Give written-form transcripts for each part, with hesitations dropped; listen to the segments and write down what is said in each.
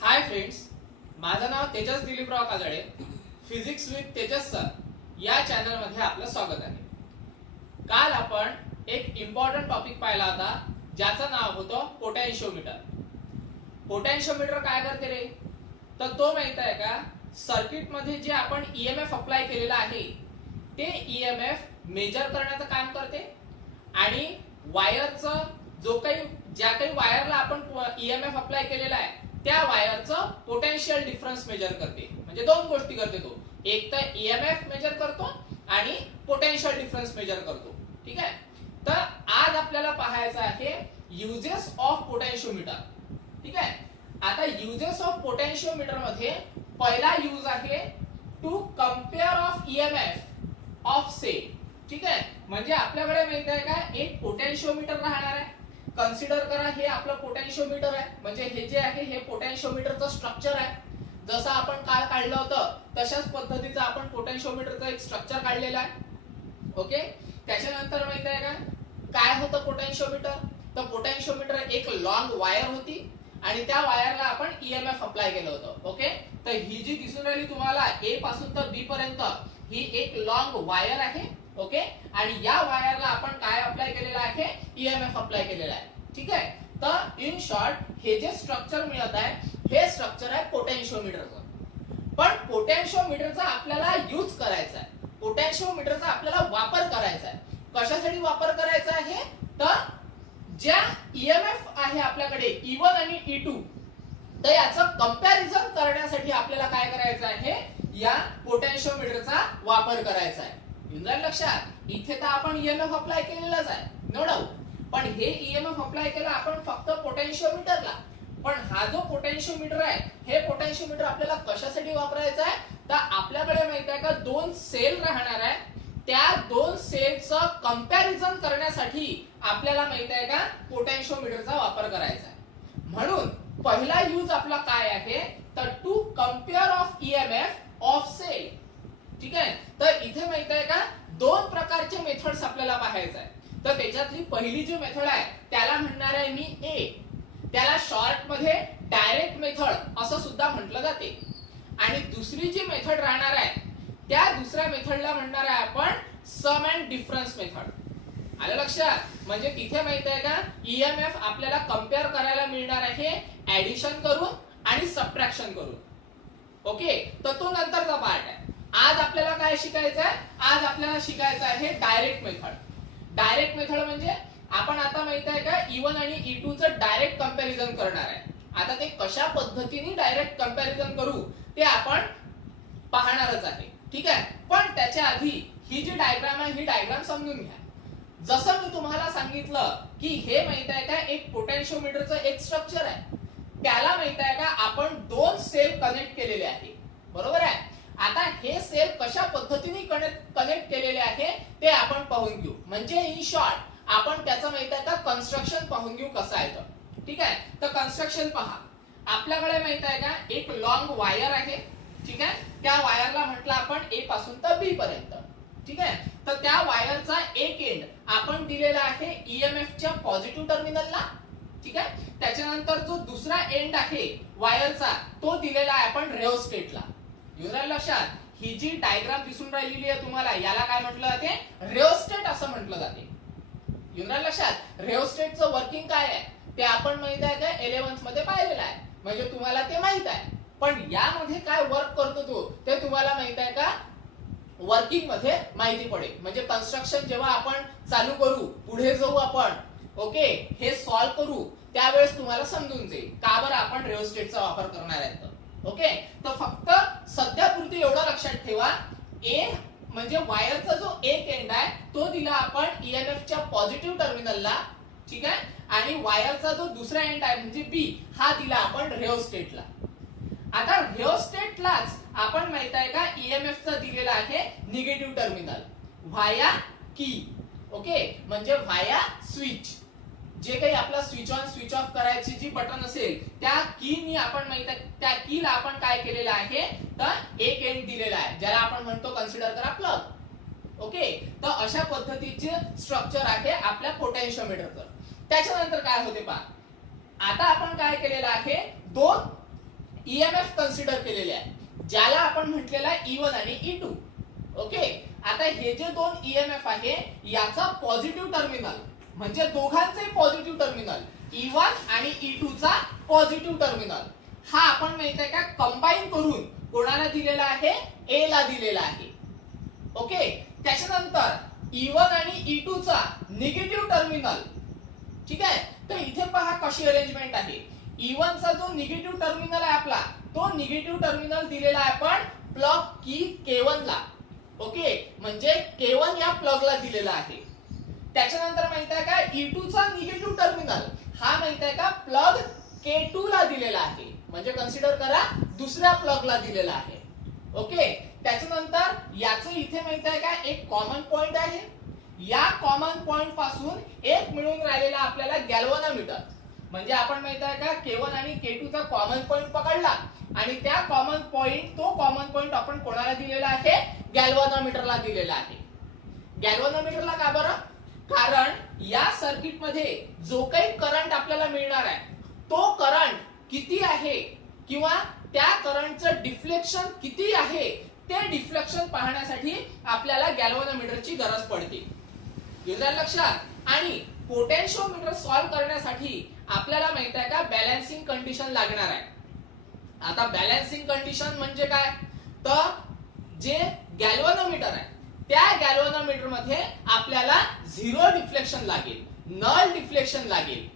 हाय friends, माझं नाव Tejas Diliprao Kajale. Physics with Tejas sir या चॅनल मध्ये आपलं स्वागत आहे. काल आपण एक इम्पॉर्टंट टॉपिक पाहिला होता ज्याचं नाव होतं पोटॅन्शिओमीटर. पोटॅन्शिओमीटर काय करते रे? तर तो माहित आहे का, सर्किट मध्ये जे आपण ईएमएफ अप्लाय केलेला आहे ते ईएमएफ मेजर करण्याचं काम करते आणि वायरचं ज्या काही वायरला आपण ईएमएफ अप्लाय केलेला आहे त्या वायरचं पोटेन्शियल डिफरन्स मेजर करते. म्हणजे दोन गोष्टी करते तो, एक तर ईएमएफ मेजर करतो आणि पोटेन्शियल डिफरन्स मेजर करतो. ठीक आहे, तर आज आपल्याला पाहायचं आहे युजेस ऑफ पोटॅन्शिओमीटर. ठीक आहे, आता युजेस ऑफ पोटॅन्शिओमीटर मध्ये पहिला यूज आहे to compare of EMF of cell. ठीक आहे, म्हणजे आपल्याकडे माहित आहे का एक पोटॅन्शिओमीटर राहणार आहे. कन्सिडर करा हे आपलं पोटॅन्शिओमीटर आहे, म्हणजे हे जे आहे हे पोटॅन्शिओमीटरचं स्ट्रक्चर आहे. जसं आपण काल काढलं होतं तशाच पद्धतीचं आपण पोटॅन्शिओमीटरचं एक स्ट्रक्चर काढलेलं आहे. ओके, त्याच्यानंतर माहित आहे का काय होतं पोटॅन्शिओमीटर? तर पोटॅन्शिओमीटर एक लॉंग वायर होती आणि त्या वायरला आपण ईएमएफ अप्लाय केलं होतं. ओके, तर ही जी दिसून राहिली तुम्हाला ए पासून तर बी पर्यंत ही एक लॉंग वायर आहे. ओके, आणि या वायरला आपण काय अप्लाय केलेलं आहे? ईएमएफ अप्लाय केलेला आहे. ठीक आहे, तर इन शॉर्ट हे जे स्ट्रक्चर मिळत आहे हे स्ट्रक्चर आहे पोटॅन्शिओमीटरचं. पण पोटॅन्शिओमीटरचा आपल्याला यूज करायचा आहे, पोटॅन्शिओमीटरचा आपल्याला वापर करायचा आहे. कशासाठी वापर करायचा आहे? तर ज्या ईएमएफ आहे आपल्याकडे E1 आणि E2 तर याचं कंपॅरिझन करण्यासाठी आपल्याला काय करायचं आहे? या पोटॅन्शिओमीटरचा वापर करायचा आहे. लक्षात, इथे तर आपण ईएमएफ अप्लाय केलेलाच आहे, नो डाऊट. पण हे ईएमएफ अप्लाय केला आपण फक्त पोटॅन्शिओमीटरला. पण हा जो पोटॅन्शिओमीटर आहे हे पोटॅन्शिओमीटर आपल्याला कशासाठी वापरायचा आहे? तर आपल्याकडे माहित आहे का दोन सेल राहणार आहे, त्या दोन सेलचं कंपॅरिझन करण्यासाठी आपल्याला माहित आहे का पोटॅन्शिओमीटरचा वापर करायचा आहे. म्हणून पहिला यूज आपला काय आहे? तर to compare of EMF of cell. ठीक आहे, तर इथे माहित आहे का दोन प्रकारचे मेथड्स आपल्याला पाहायचं आहे. तर त्याच्यातली पहिली जी मेथड आहे त्याला म्हणणार आहे मी ए. त्याला शॉर्ट मध्ये डायरेक्ट मेथड असं सुद्धा म्हटलं जाते. आणि दुसरी जी मेथड राहणार आहे त्या दुसऱ्या मेथडला म्हणणार आहे आपण सम अँड डिफरन्स मेथड. आलं लक्षात? म्हणजे तिथे माहित आहे का ईएमएफ आपल्याला कंपेअर करायला मिळणार आहे ऍडिशन करून आणि सबट्रॅक्शन करून. ओके, तर तो नंतरचा पार्ट आहे. आज आपल्याला काय शिकायचं आहे? आज आपल्याला शिकायचं आहे डायरेक्ट मेथड. डायरेक्ट मेथड म्हणजे आपण आता माहित आहे का E1 आणि E2 चं डायरेक्ट कंपॅरिझन करणार आहे. आता ते कशा पद्धतीने डायरेक्ट कंपॅरिझन करू ते आपण पाहणारच आहे. ठीक आहे, पण त्याच्या आधी ही जी डायग्राम आहे ही डायग्राम समजून घ्या. जसं मी तुम्हाला सांगितलं की हे माहित आहे का एक पोटॅन्शिओमीटरचं एक स्ट्रक्चर आहे, त्याला माहित आहे का आपण दोन सेल कनेक्ट केलेले आहे. बरोबर आहे? आता हे सेल कशा पद्धतीने कनेक्ट केलेले आहे ते आपण पाहून घेऊ. म्हणजे इन शॉर्ट आपण त्याचं माहित आहे का कन्स्ट्रक्शन पाहून घेऊ कसं आहे तर. ठीक आहे, तर कन्स्ट्रक्शन पहा. आपल्याकडे माहित आहे का एक लॉंग वायर आहे. ठीक आहे, त्या वायरला म्हटलं आपण ए पासून तर बी पर्यंत. ठीक आहे, तर त्या वायरचा एक एंड आपण दिलेला आहे ईएमएफ च्या पॉझिटिव्ह टर्मिनलला. ठीक आहे, त्याच्यानंतर जो दुसरा एंड आहे वायरचा तो दिलेला आहे आपण रिओस्टेटला. युजर लक्षात, ही जी डायग्राम दिसून राहिलेली आहे तुम्हाला याला काय म्हटलं जाते? रिओस्टेट असं म्हटलं जाते. युजर लक्षात, रिओस्टेटचं वर्किंग काय आहे ते आपण माहित आहे का 11th मध्ये पाहिलेलं आहे, म्हणजे तुम्हाला ते माहित आहे. पण यामध्ये काय वर्क करतो तो ते तुम्हाला माहित आहे का वर्किंग मध्ये माहिती पडेल. म्हणजे कन्स्ट्रक्शन जेव्हा आपण चालू करू, पुढे जाऊ आपण, ओके, हे सॉल्व्ह करू त्यावेळेस तुम्हाला समजून जाईल का बरं आपण रिओस्टेटचा वापर करणार आहे. ओके, तर फक्त सध्यापुरती एवढं लक्षात ठेवा, ए म्हणजे वायरचा जो एक एंड आहे तो दिला आपण ईएमएफ च्या पॉझिटिव्ह टर्मिनलला. ठीक आहे, आणि वायरचा जो दुसरा एंड आहे म्हणजे बी हा दिला आपण रिओस्टेटला. आता रिओस्टेटलाच आपण माहित आहे का ईएमएफ चा दिलेला आहे निगेटिव्ह टर्मिनल व्हाया की. ओके, म्हणजे व्हाया स्विच. जे काही आपला स्विच ऑन स्विच ऑफ करायची जी बटन असेल त्या कीनी आपण माहित आहे त्या कीला आपण काय केलेलं आहे तर एक एंड दिलेला आहे ज्याला आपण म्हणतो कन्सिडर करा प्लग. ओके, तर अशा पद्धतीचे स्ट्रक्चर आहे आपल्या पोटॅन्शिओमीटरचं. त्याच्यानंतर काय होते पहा, आता आपण काय केलेलं आहे दोन ईएमएफ कन्सिडर केलेले आहे, ज्याला आपण म्हटलेला आहे E1 आणि E2. ओके, आता हे जे दोन ईएमएफ आहे याचा पॉझिटिव्ह टर्मिनल म्हणजे दोघांचे पॉझिटिव्ह टर्मिनल E1 आणि E2 चा पॉझिटिव्ह टर्मिनल हा आपण माहित आहे का कंबाईन करून कोणाला दिलेला आहे, ए ला दिलेला आहे. ओके, त्याच्यानंतर E1 आणि E2 चा निगेटिव्ह टर्मिनल. ठीक आहे, तर इथे पहा कशी अरेंजमेंट आहे. E1 चा जो निगेटिव्ह टर्मिनल आहे आपला, तो निगेटिव्ह टर्मिनल दिलेला आहे आपण प्लग की K1 ला. ओके, म्हणजे K1 या प्लग ला दिलेला आहे. त्याच्यानंतर माहित आहे का E2 चा निगेटिव्ह टर्मिनल हा माहित आहे का प्लग K2 ला दिलेला आहे, म्हणजे कन्सिडर करा दुसऱ्या प्लग ला दिलेला आहे. ओके, त्याच्यानंतर याचं इथे माहित आहे का एक कॉमन पॉइंट आहे. या कॉमन पॉइंट पासून एक मिळून राहिलेला आपल्याला गॅल्व्हनोमीटर, म्हणजे आपण माहित आहे का K1 आणि K2 चा कॉमन पॉइंट पकडला आणि त्या कॉमन पॉइंट आपण कोणाला दिलेला आहे, गॅल्व्हनोमीटरला दिलेला आहे. गॅल्व्हनोमीटरला का बरं? कारण या सर्किट मध्ये जो काही करंट आपल्याला मिळणार आहे तो करंट किती आहे किंवा त्या करंटचं डिफ्लेक्शन किती आहे ते डिफ्लेक्शन पाहण्यासाठी आपल्याला गॅल्व्हनोमीटरची गरज पडते. युजर लक्षात. आणि पोटेन्शिओमीटर सॉल्व्ह करण्यासाठी आपल्याला माहित आहे का बॅलन्सिंग कंडिशन लागणार आहे. आता बॅलन्सिंग कंडिशन म्हणजे काय, तर जे गॅल्व्हनोमीटर आहे त्या गॅल्व्हनोमीटर मध्ये आपल्याला झिरो डिफ्लेक्शन लागेल, नल डिफ्लेक्शन लागेल.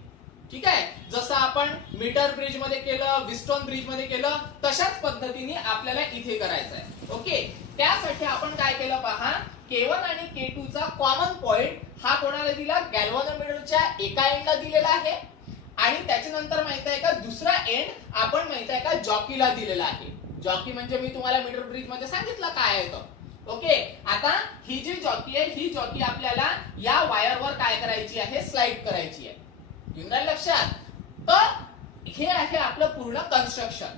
ठीक आहे, जसं आपण मीटर ब्रिज मध्ये केलं, विस्टोन ब्रिज मध्ये केलं, तशाच पद्धतीने आपल्याला इथे करायचं आहे. ओके, त्यासाठी आपण काय केलं पहा, K1 आणि K2 चा कॉमन पॉइंट हा कोणाला दिला, गॅल्व्हनोमीटरच्या एका एंडला दिलेला आहे आणि त्याच्यानंतर माहित आहे का दुसरा एंड आपण माहित आहे का जॉकीला दिलेला आहे. जॉकी म्हणजे मी तुम्हाला मीटर ब्रिज मध्ये सांगितलं काय आहे तर. ओके, आता ही जी जॉकी आहे ही जॉकी आपल्याला या वायरवर काय करायची आहे, स्लाइड करायची आहे. युनराल लक्षात. तर हे आहे आपलं पूर्ण कन्स्ट्रक्शन.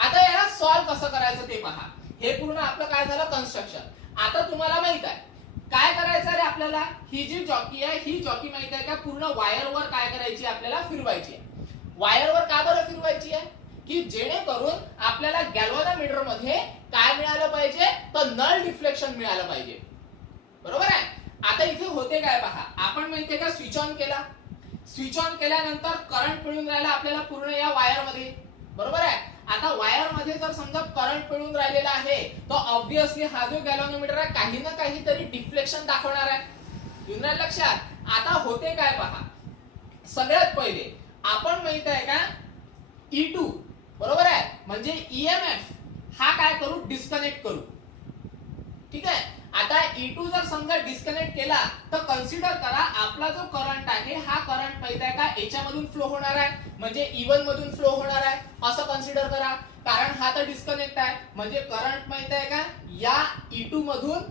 आता याला सॉल्व्ह कसं करायचं ते पहा. हे पूर्ण आपलं काय झालं, कन्स्ट्रक्शन. आता तुम्हाला माहित आहे काय करायचं रे आपल्याला, ही जी जॉकी आहे ही जॉकी माहित आहे का पूर्ण वायरवर काय करायची, आपल्याला फिरवायची आहे. वायरवर का बरं फिरवायची आहे, की जेणेकरून आपल्याला गॅल्व्हनोमीटर मध्ये काय मिळालं पाहिजे, तर नल डिफ्लेक्शन मिळालं पाहिजे. बरोबर आहे. आता इथे होते काय पहा, आपण माहितीये का स्विच ऑन केला, स्विच ऑन केल्यानंतर करंट मिळून राहिला आपल्याला पूर्ण या वायर मध्ये. बरोबर आहे. आता वायर मध्ये जर समजा करंट मिळून राहिलेला आहे तर ऑब्विसली हा जो गॅल्व्हनोमीटर आहे काही ना काहीतरी डिफ्लेक्शन दाखवणार आहे. युनराल लक्षात. आता होते काय पहा, सगळ्यात पहिले आपण माहित आहे का E2 बरोबर आहे, म्हणजे ईएमएफ हा काय करू, डिस्कनेक्ट करू. ठीक आहे. आता E2 जर समजा डिस्कनेक्ट केला तर कन्सिडर करा आपला जो करंट आहे हा करंट माहित आहे का याच्यामधून फ्लो होणार आहे, म्हणजे E1 मधून फ्लो होणार आहे असं कन्सिडर करा. कारण हा तर डिस्कनेक्ट आहे, म्हणजे करंट माहित आहे का या E2 मधून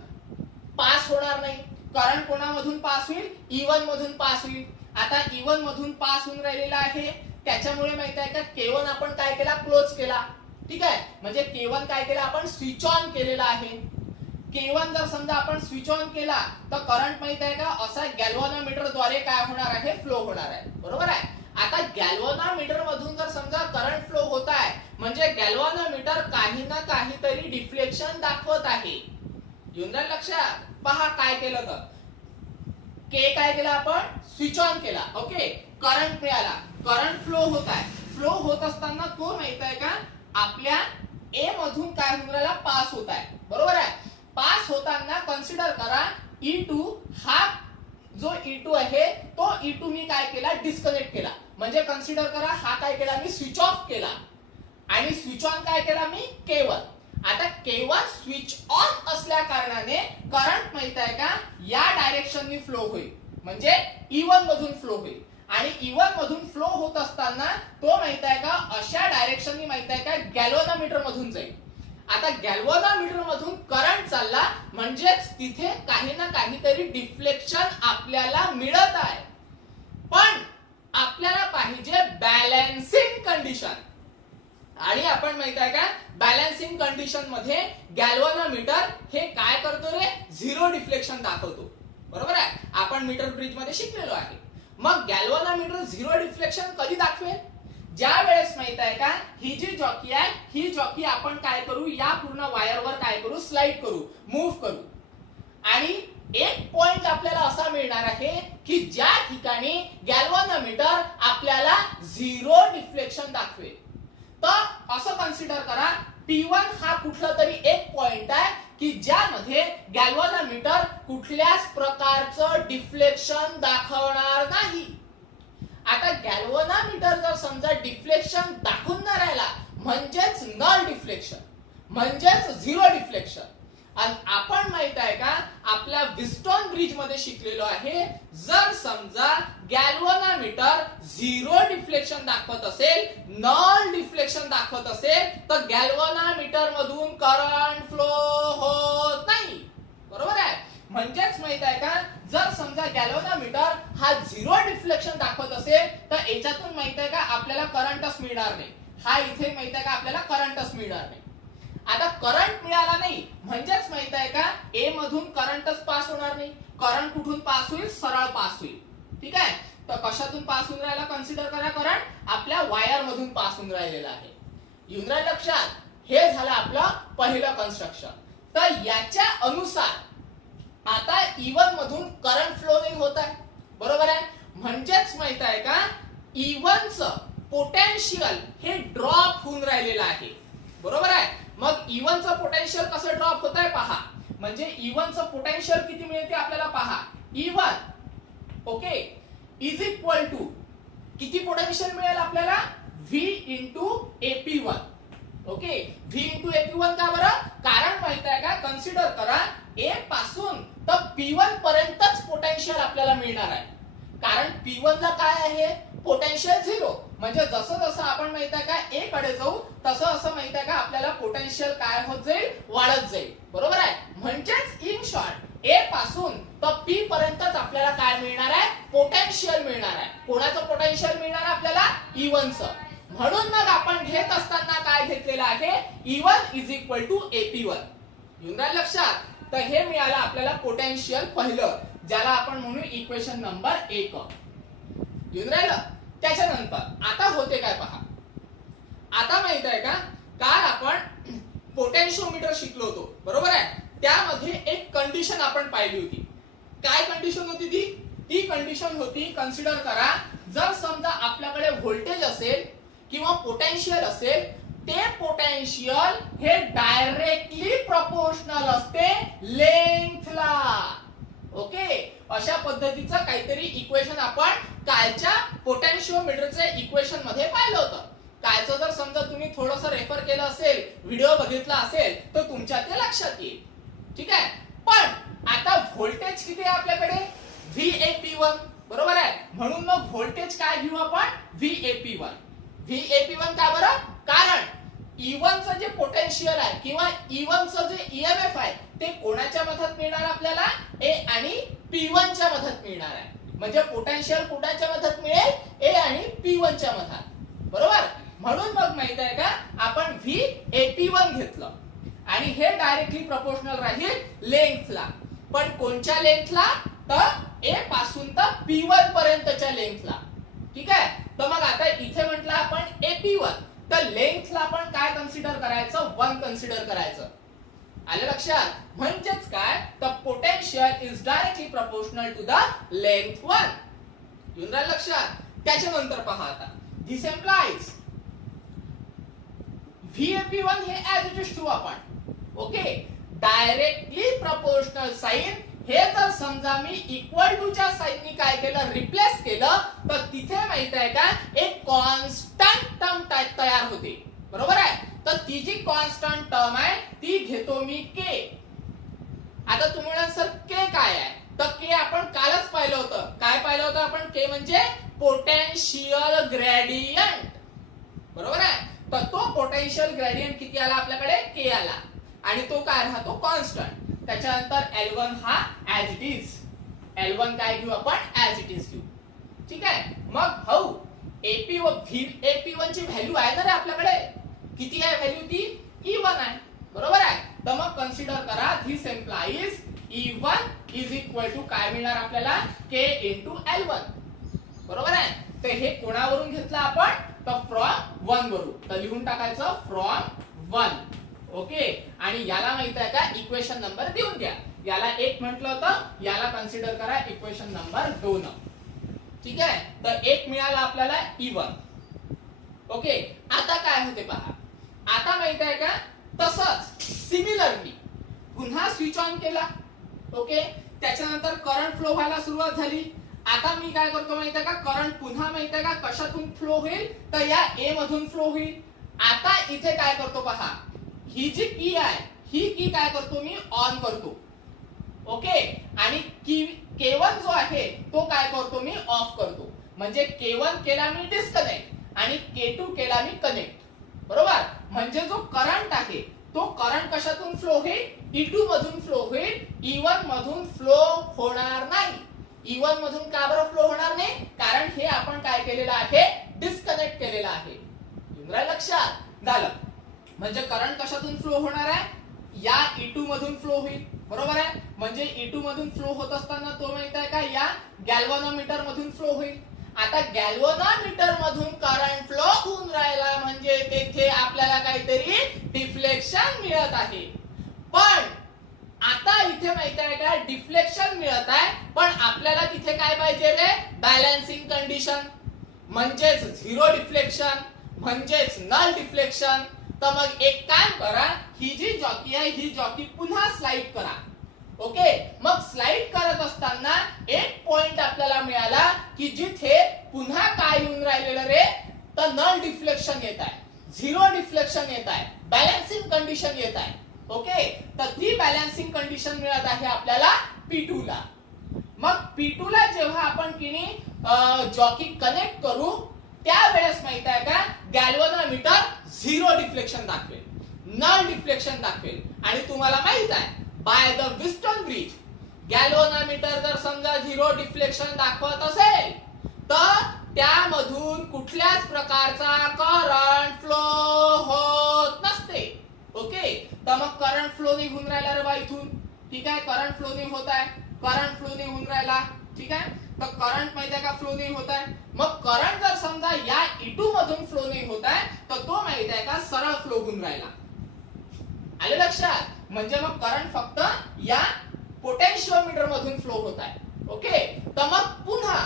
पास होणार नाही. करंट कोणामधून पास होईल, E1 मधून पास होईल. आता E1 मधून पास होऊन राहिलेला आहे, त्याच्यामुळे माहित आहे का K1 आपण काय केला, क्लोज केला. ठीक आहे, म्हणजे K1 काय केला आपण, स्विच ऑन केलेला आहे. K1 जर समजा आपण स्विच ऑन केला तर करंट माहित आहे का असा गॅल्व्हनोमीटर द्वारे काय होणार आहे, फ्लो होणार आहे. बरोबर आहे. आता गॅल्व्हनोमीटर मधून जर समजा करंट फ्लो होत आहे म्हणजे गॅल्व्हनोमीटर काही ना काहीतरी डिफ्लेक्शन दाखवत आहे. युनराल लक्षात. पहा काय केलं तर K काय केला आपण, स्विच ऑन केला. ओके, करंट मिळाला, करंट फ्लो होत आहे. फ्लो होत असताना तो माहित आहे का आपल्या A मधून काय होऊन राहिला, पास होत आहे. बरोबर आहे. पास होताना कन्सिडर करा E2 हा जो E2 आहे तो E2 मी काय केला, डिस्कनेक्ट केला. म्हणजे कन्सिडर करा हा काय केला मी, स्विच ऑफ केला आणि स्विच ऑन काय केला मी, K1. आता K1 स्विच ऑन असल्या कारणाने करंट माहित आहे का या डायरेक्शननी फ्लो होईल, म्हणजे E1 मधून फ्लो होईल. आणि E1 मधून फ्लो होत असताना तो माहित आहे का अशा डायरेक्शननी माहित आहे का गॅल्व्हनोमीटर मधून जाईल. आता गॅल्व्हनोमीटर मधून करंट चालला म्हणजेच तिथे काही ना काहीतरी डिफ्लेक्शन आपल्याला मिळत आहे. पण आपल्याला पाहिजे बॅलन्सिंग कंडिशन. आणि आपण माहित आहे का बॅलन्सिंग कंडिशन मध्ये गॅल्व्हनोमीटर हे काय करतो रे, झिरो डिफ्लेक्शन दाखवतो. बरोबर आहे, आपण मीटर ब्रिज मध्ये शिकलेलो आहे. मग गॅल्व्हनोमीटर झिरो डिफ्लेक्शन कधी दाखवेल, ज्या वेळेस माहित आहे का ही जी जॉकी आहे ही जॉकी आपण काय करू या पूर्ण वायरवर काय करू स्लाइड करू मूव्ह करू आणि एक पॉइंट आपल्याला असा मिळणार आहे की ज्या ठिकाणी गॅल्व्हनोमीटर आपल्याला झिरो डिफ्लेक्शन दाखवेल. तर असं कन्सिडर करा P1 हा कुठला तरी एक पॉइंट आहे की ज्यामध्ये गॅल्व्हनोमीटर कुठल्याच प्रकारचं डिफ्लेक्शन दाखवणार नाही. आता गॅल्व्हनोमीटर जर समजा डिफ्लेक्शन दाखवून न राहिला म्हणजेच नल डिफ्लेक्शन म्हणजेच झिरो डिफ्लेक्शन. आणि आपण माहित आहे का आपल्या विस्टॉन ब्रिज मध्ये शिकलेलो आहे जर समजा गॅल्व्हनोमीटर झिरो डिफ्लेक्शन दाखवत असेल नल डिफ्लेक्शन दाखवत असेल तर गॅल्व्हनोमीटर मधून करंट फ्लो होत नाही. बरोबर आहे. म्हणजेच माहित आहे का जर समजा गॅल्व्हनोमीटर हा झिरो डिफ्लेक्शन दाखवत असेल तर याच्यातून माहित आहे का आपल्याला करंटच मिळणार नाही. हा इथे माहित आहे का आपल्याला करंटच मिळणार नाही. आता करंट मिळाला नाही म्हणजेच माहित आहे का ए मधून करंटच पास होणार नाही. करंट कुठून पास होईल सरळ पास होईल. ठीक आहे. तर कशातून पास होऊन राहिला कन्सिडर करा करंट आपल्या वायर मधून पास होऊन राहिलेला आहे. येऊन राहिलं लक्षात. हे झालं आपलं पहिलं कन्स्ट्रक्शन. तर याच्या अनुसार आता E1 मधून करंट फ्लो नाही होत आहे. बरोबर आहे. म्हणजेच माहित आहे का E1 चं पोटेन्शियल हे ड्रॉप होऊन राहिलेलं आहे. बरोबर आहे. मग E1 चं पोटेन्शियल कसं ड्रॉप होत आहे पहा. म्हणजे E1 चं पोटेन्शियल किती मिळते आपल्याला पहा. E1 okay is equal to किती पोटेन्शियल मिळेल आपल्याला V into AP1. Okay V into AP1 का बरं कारण माहित आहे का कन्सिडर करा A पासून तर P1 पर्यंतच पोटेन्शियल आपल्याला मिळणार आहे. कारण P1 ला काय आहे पोटेन्शियल झिरो. म्हणजे जसं जसं आपण माहित आहे का A कडे जाऊ तसं असं माहित आहे का आपल्याला पोटेन्शियल काय होत जाईल वाढत जाईल. बरोबर आहे. म्हणजेच इन शॉर्ट A पासून तर P पर्यंतच आपल्याला काय मिळणार आहे पोटेन्शियल मिळणार आहे. कोणाचं पोटेन्शियल मिळणार आपल्याला E1 चं. म्हणून मग आपण घेत असताना काय घेतलेलं आहे E1 is equal to AP1. येऊन राहिलं लक्षात. तर हे मिळालं आपल्याला पोटेन्शियल पहिलं ज्याला आपण म्हणू इक्वेशन नंबर 1. येऊन राहिलं. त्याच्यानंतर आता होते काय पहा. आता माहित आहे का काल आपण पोटेन्शियोमीटर शिकलो होतो. बरोबर आहे. त्यामध्ये एक कंडिशन आपण पाहिली होती. काय कंडिशन होती ती. ती कंडिशन होती कन्सिडर करा जर समजा आपल्याकडे व्होल्टेज असेल किंवा पोटेन्शियल असेल ते पोटेन्शियल हे डायरेक्टली प्रोपोर्शनल असते लेंथला. ओके अशा पद्धतीचं काहीतरी इक्वेशन आपण कालच्या पोटेन्शियोमीटरचे इक्वेशन मध्ये पाहिलं होतं. कालचं जर समजा तुम्ही थोडंसं रेफर केलं असेल व्हिडिओ बघितला असेल तर तुमच्या ते लक्षात येईल. ठीक आहे. पण आता व्होल्टेज किती आहे आपल्याकडे VAP1. बरोबर आहे. म्हणून मग व्होल्टेज काय घेऊ आपण VAP1. VAP1 का बरं कारण E1 चं जे पोटेन्शियल आहे किंवा E1 चं जे EMF आहे ते कोणाच्या मधात मिळणार आपल्याला A आणि P1 च्या मधात मिळणार आहे. म्हणजे पोटेन्शियल कोणाच्या मधात मिळेल A आणि P1 च्या मधात. बरोबर. म्हणून मग माहित आहे का आपण VAP1 घेतलं आणि हे डायरेक्टली प्रोपोर्शनल राहील लेंथला. पण कोणत्या लेंथला तर A पासून तर P1 पर्यंतच्या लेंथला. ठीक आहे. तर मग आता इथे म्हटलं आपण AP1 तर लेंथला आपण काय कन्सिडर करायचं 1 कन्सिडर करायचं. आलं लक्षात. म्हणजेच काय तर potential is directly proportional to the length 1. येऊन राहिलं लक्षात. त्याच्यानंतर पहा आता दिस एम्प्लाइज VAP1 हे ऍज इट इज ठेवू आपण. ओके डायरेक्टली प्रोपोर्शनल साइन हे जर समजा मी इक्वल टू च्या साइननी काय केलं रिप्लेस केलं तर तिथे माहित आहे का एक कॉन्स्टंट टर्म तयार होते. बरोबर आहे. तर ती जी कॉन्स्टंट टर्म आहे ती घेतो मी K. आता तुम्ही म्हणाल सर K काय आहे तर K आपण कालच पाहिलं होतं. काय पाहिलं होतं आपण K म्हणजे पोटेन्शियल ग्रेडियंट. बरोबर आहे. तर तो पोटेन्शियल ग्रेडियंट किती आला आपल्याकडे K आला आणि तो काय राहतो कॉन्स्टंट. त्याच्यानंतर L1 हा ऍज इट इज. L1 काय घेऊ आपण ऍज इट इज घेऊ. ठीक आहे. मग भाऊ AP1 ची व्हॅल्यू आहे ना रे आपल्याकडे. किती आहे व्हॅल्यू ती E1 आहे. बरोबर आहे. तर मग कन्सिडर करा this implies E1 is equal to काय मिळणार आपल्याला K इंटू L1. बरोबर आहे. तर हे कोणावरून घेतलं आपण तर फ्रॉम 1 वरून, तर लिहून टाकायचं फ्रॉम 1. ओके, आणि याला माहित आहे का इक्वेशन नंबर देऊन द्या. याला 1 म्हटलं होतं, याला कन्सिडर करा इक्वेशन नंबर 2. ठीक आहे, तर 1 मिळाला आपल्याला E1. ओके, आता काय होते पहा. आता माहित आहे का तसंच सिमिलरली पुन्हा स्विच ऑन केला. ओके, त्याच्यानंतर करंट फ्लो व्हायला सुरुवात झाली. आता मी काय करतो माहित आहे का, करंट पुन्हा माहित आहे का कशातून फ्लो होईल, तर या ए मधून फ्लो होईल. आता इथे काय करतो पहा, ही जी की आहे ही की काय करतो मी ऑन करतो. ओके, आणि की K1 जो आहे तो काय करतो मी ऑफ करतो. म्हणजे K1 केला मी डिस्कनेक्ट आणि K2 केला मी कनेक्ट. बरोबर, म्हणजे जो करंट आहे तो करंट कशातून फ्लो होईल, E2 मधून फ्लो होईल, E1 मधून फ्लो होणार नाही. E1 मधून का बरं फ्लो होणार नाही, कारण हे आपण काय केलेलं आहे, डिस्कनेक्ट केलेलं आहे. लक्षात झालं. म्हणजे करंट कशातून फ्लो होणार आहे, या E2 मधून फ्लो होईल. बरोबर आहे, म्हणजे E2 मधून फ्लो होत असताना तो माहित आहे का या गॅल्व्हनोमीटर मधून फ्लो होईल. आता गॅल्व्हनोमीटर मधून करंट फ्लो होऊन राहिला म्हणजे तेथे आपल्याला काहीतरी डिफ्लेक्शन मिळत आहे. पण आता इथे माहित आहे का डिफ्लेक्शन मिळत आहे, पण आपल्याला तिथे काय पाहिजे रे, बॅलन्सिंग कंडिशन. म्हणजेच झिरो डिफ्लेक्शन, म्हणजेच नल डिफ्लेक्शन. तर मग एक काम करा, ही जी जॉकी आहे ही जॉकी पुन्हा स्लाइड करा. ओके, मग स्लाइड करत असताना एक पॉइंट आपल्याला मिळाला की जिथे पुन्हा काय येऊन राहिलेलं रे, तर नल डिफ्लेक्शन येत आहे, झिरो डिफ्लेक्शन येत आहे, बॅलन्सिंग कंडिशन येत आहे. ओके, तर ती बॅलन्सिंग कंडिशन मिळत आहे आपल्याला P2 ला. मग P2 ला जेव्हा आपण किनी जॉकी कनेक्ट करू त्यावेळेस माहित आहे का गॅल्व्हनोमीटर झिरो डिफ्लेक्शन दाखवेल, नल डिफ्लेक्शन दाखवेल. आणि तुम्हाला माहित आहे by the Winston bridge galvanometer जर समजा झिरो डिफ्लेक्शन दाखवत असेल तर त्यामधून कुठल्याच प्रकारचा करंट फ्लो होत नसते. ओके, तर मग करंट फ्लो निघून राहिला रे बा इथून. ठीक आहे, करंट फ्लो नाही होत आहे, करंट फ्लो निघून राहिला. ठीक आहे, तर करंट माहिती आहे का फ्लो नाही होत आहे. मग करंट जर समजा या E2 मधून फ्लो नाही होत आहे तर तो माहिती आहे का सरळ फ्लो होऊन राहिला. आले लक्षात, म्हणजे मग करंट फक्त या पोटेन्शियोमीटर मधून फ्लो होत आहे. ओके, तर मग पुन्हा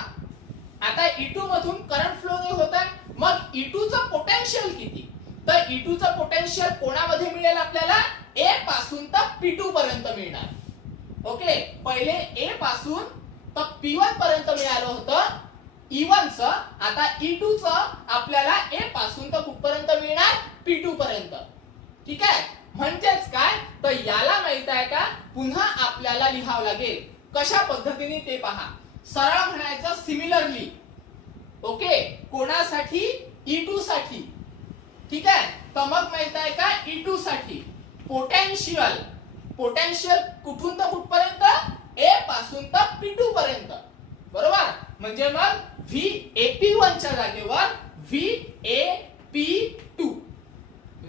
आता E2 मधून करंट फ्लो नाही होत आहे, मग E2 चं पोटेन्शियल किती, तर E2 चं पोटेन्शियल कोणामध्ये मिळेल आपल्याला, A पासून तर P2 पर्यंत मिळणार. ओके, पहिले A पासून तर P1 पर्यंत मिळालं होतं E1 चं, आता E2 चं आपल्याला A पासून तर कुठपर्यंत मिळणार, P2 पर्यंत. ठीक आहे, म्हणजेच काय, तर याला माहित आहे का पुन्हा आपल्याला लिहावं लागेल. कशा पद्धतीने ते पहा. सरळ म्हणायचं सिमिलरली. ओके, कोणासाठी, E2 साठी. ठीक आहे, तर मग माहित आहे का E2 साठी पोटेन्शियल, पोटेन्शियल कुठून तर कुठपर्यंत, A पासून तर P2 पर्यंत. बरोबर, म्हणजे मग VAP1 च्या जागेवर VAP2.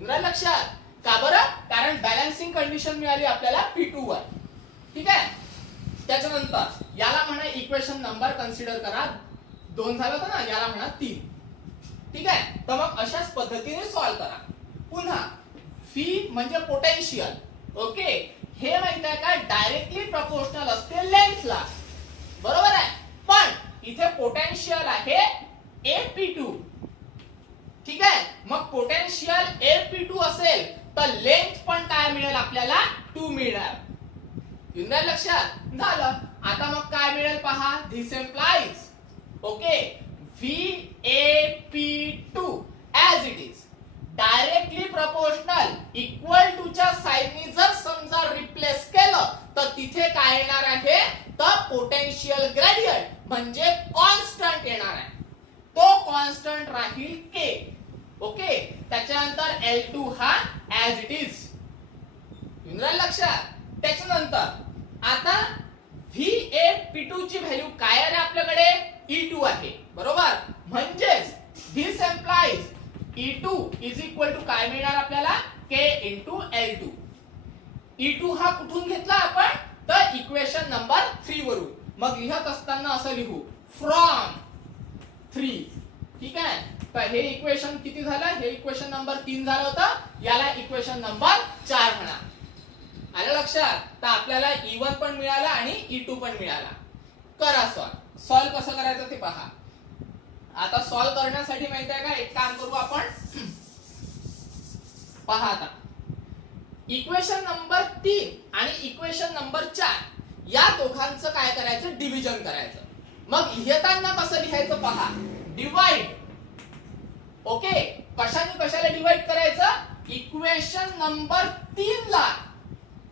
लक्षात का बरं, कारण बॅलन्सिंग कंडिशन मिळाली आपल्याला P2 वर. ठीक आहे, त्याच्यानंतर याला म्हणा इक्वेशन नंबर कन्सिडर करा 2 झालं होतं ना, याला म्हणा 3. ठीक आहे, तर मग अशाच पद्धतीने सॉल्व करा. पुन्हा V म्हणजे पोटेन्शियल. ओके, हे माहित आहे का डायरेक्टली प्रपोर्शनल असते लेंथला. बरोबर आहे, पण इथे पोटेन्शियल आहे AP2. ठीक आहे, मग पोटेन्शियल AP2 असेल तर लेंथ पण काय मिळेल आपल्याला, 2 मिळणार. युनिट लक्षात झालं. आता मग काय मिळेल पहा, this implies okay VAP2 as it is directly proportional equal to च्या साइननी जर समजा रिप्लेस केलं तर तिथे काय येणार आहे, तर पोटेन्शियल ग्रेडियंट म्हणजे कॉन्स्टंट येणार आहे. तो कॉन्स्टंट राहील K. ओके, त्याच्यानंतर L2 हा ऍज इट इज. युनिट लक्षात. त्याच्यानंतर आता VAP2 ची व्हॅल्यू काय आहे आपल्याकडे, E2 आहे. बरोबर, म्हणजेच this implies E2 is equal to काय मिळणार आपल्याला, K इंटू L2. E2 हा कुठून घेतला आपण, तर इक्वेशन नंबर 3 वरून. मग लिहत असताना असं लिहू फ्रॉम 3. ठीक आहे, तर हे इक्वेशन किती झालं, हे इक्वेशन नंबर 3 झालं होतं, याला इक्वेशन नंबर 4 म्हणा. आलं लक्षात. तर आपल्याला E1 पण मिळाला आणि E2 पण मिळाला. करा सॉल्व कसं करायचं ते पहा. आता सॉल्व करण्यासाठी माहिती आहे का, एक काम करू आपण, पहा आता इक्वेशन नंबर 3 आणि इक्वेशन नंबर 4 या दोघांचं काय करायचं, डिव्हिजन करायचं. मग लिहिताना कसं लिहायचं पहा, डिवाइड. ओके, कशाने कशाला डिवाइड करायचं, इक्वेशन नंबर 3 ला,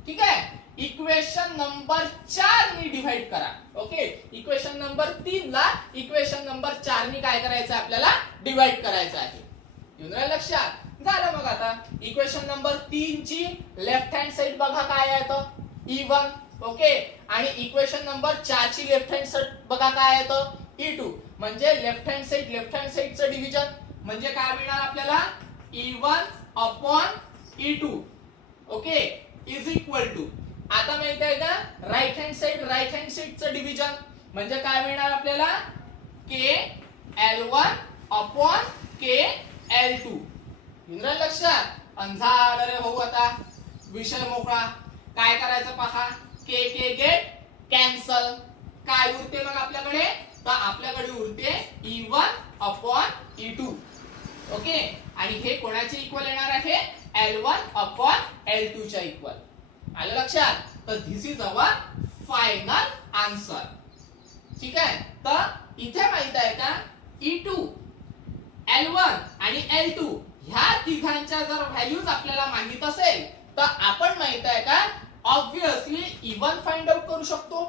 ठीक आहे, इक्वेशन नंबर 4 नी डिवाइड करा. ओके, इक्वेशन नंबर 3 ला इक्वेशन नंबर 4 नी काय करायचं, आपल्याला डिवाइड करायचं आहे. येऊन राहिलं लक्षात. झालं. मग आता इक्वेशन नंबर 3 ची लेफ्ट हँड साइड बघा काय आहे, तर E1. ओके, आणि इक्वेशन नंबर 4 ची लेफ्ट हँड साइड बघा काय आहे, तर E2. म्हणजे लेफ्ट हँड साइडचं डिव्हिजन म्हणजे काय मिळणार आपल्याला, E1 upon E2. Okay, is equal to, आता माहिती आहे का, राईट हँड साइडचं डिव्हिजन म्हणजे काय मिळणार आपल्याला, K L1 upon K L2. Indra लक्षात. झालं रे भाऊ, आता विषय मोकळा. काय करायचं पहा, K गेट कॅन्सल. काय उरते मग आपल्याकडे, तर आपल्याकडे उरते E1 अपॉन E2. ओके, आणि हे कोणाचे इक्वल येणार आहे, L1 अपॉन L2 च्या इक्वल. आलं लक्षात. तर this is our final answer. ठीक आहे. तर इथे माहित आहे का, E2, L1 आणि L2 ह्या तिघांच्या जर व्हॅल्यूज आपल्याला माहित असेल तर आपण माहित आहे का, ऑब्वियसली E1 फाइंड आउट करू शकतो.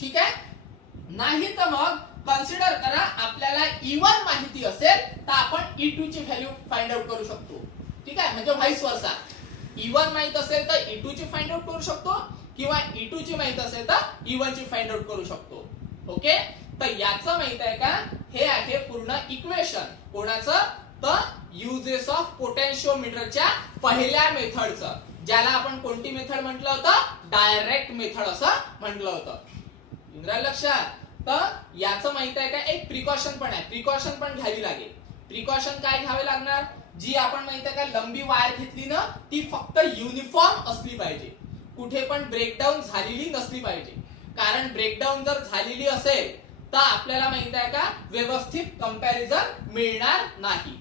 ठीक आहे. नाही तर मग कन्सिडर करा, आपल्याला E1 माहिती असेल तर आपण E2 ची व्हॅल्यू फाइंड आउट करू शकतो. ठीक आहे, म्हणजे व्हाईस वर्सा. E1 माहित असेल तर E2 ची फाइंड आउट करू शकतो, किंवा E2 ची माहित असेल तर E1 ची फाइंड आउट करू शकतो. ओके, तर याचं माहित आहे का, हे आहे पूर्ण इक्वेशन. कोणाचं, तर युजेस ऑफ पोटेन्शिओमीटरच्या पहिल्या मेथडचं, ज्याला आपण कोणती मेथड म्हटलं होतं, डायरेक्ट मेथड असं म्हटलं होतं. इंद्रा लक्षात. तर याचं माहित आहे का, एक प्रिकॉशन पण आहे, प्रिकॉशन पण घ्यावी लागेल. प्रिकॉशन काय घ्यावे लागणार, जी आपण माहित आहे का लंबी वायर घेतली ना, ती फक्त युनिफॉर्म असली पाहिजे, कुठे पण ब्रेकडाऊन झालेली नसली पाहिजे. कारण ब्रेकडाऊन जर झालेली असेल तर आपल्याला माहित आहे का, व्यवस्थित कंपॅरिझन मिळणार नाही.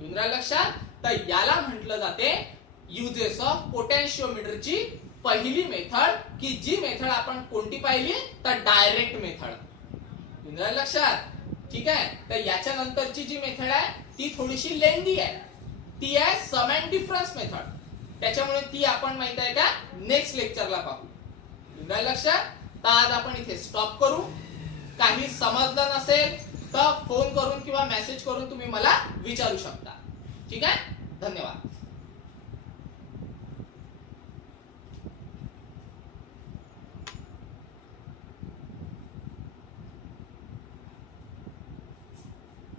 इंद्रा लक्षात. तर याला म्हटलं जाते युजेस ऑफ पोटेन्शिओमीटरची पहिली मेथड, की जी मेथड आपण कोणती पाहिली, तर डायरेक्ट मेथड. इंद्रा लक्षात. ठीक आहे. तर याच्या नंतरची जी मेथड आहे ती थोडीशी लेंदी आहे, ती आहे सम अँड डिफरन्स मेथड. त्याच्यामुळे ती आपण माहित आहे का, नेक्स्ट लेक्चरला पाहू. इंद्रा लक्षात. तर आज आपण इथे स्टॉप करू. काही समजलं नसेल तर फोन करून किंवा मेसेज करून तुम्ही मला विचारू शकता. ठीक आहे. धन्यवाद.